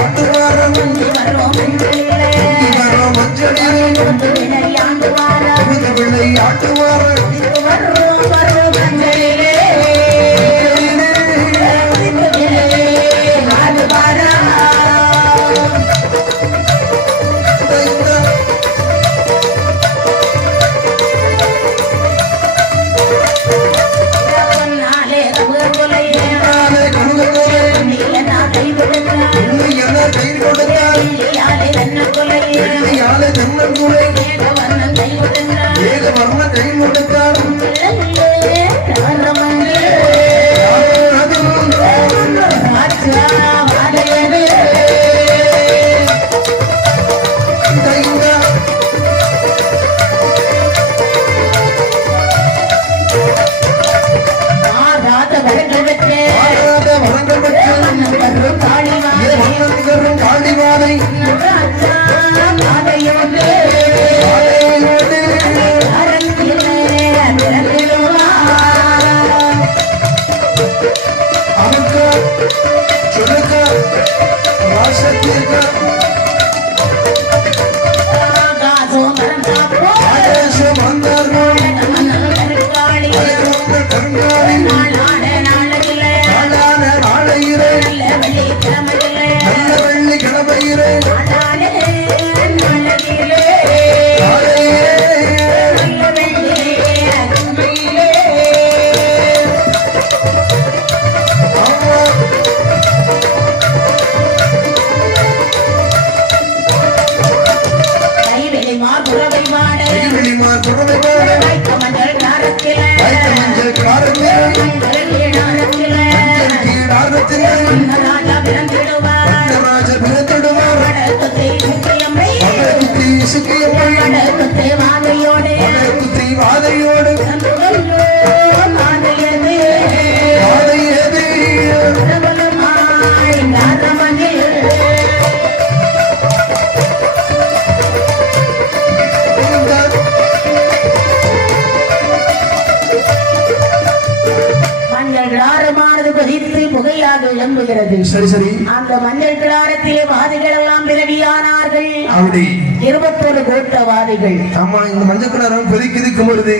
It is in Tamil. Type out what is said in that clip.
ஆண்டு வரும் வண்ணம் கை விடுங்க காரணமங்கே மாற்றா வாழையது ஆராத Deixa வடக்குத்தை வாதையோடு கிளாரமானது கொதித்து புகையாக எழும்புகிறது சரி சரி. அந்த மஞ்சள் கிளாரத்திலே வாதிகள் எல்லாம் பிறவியானார்கள். அப்படி இருபத்தொரு கோட்டவாதிகள். ஆமா இந்த மஞ்சள் கலரம் பெருக்கி இருக்கும் பொழுது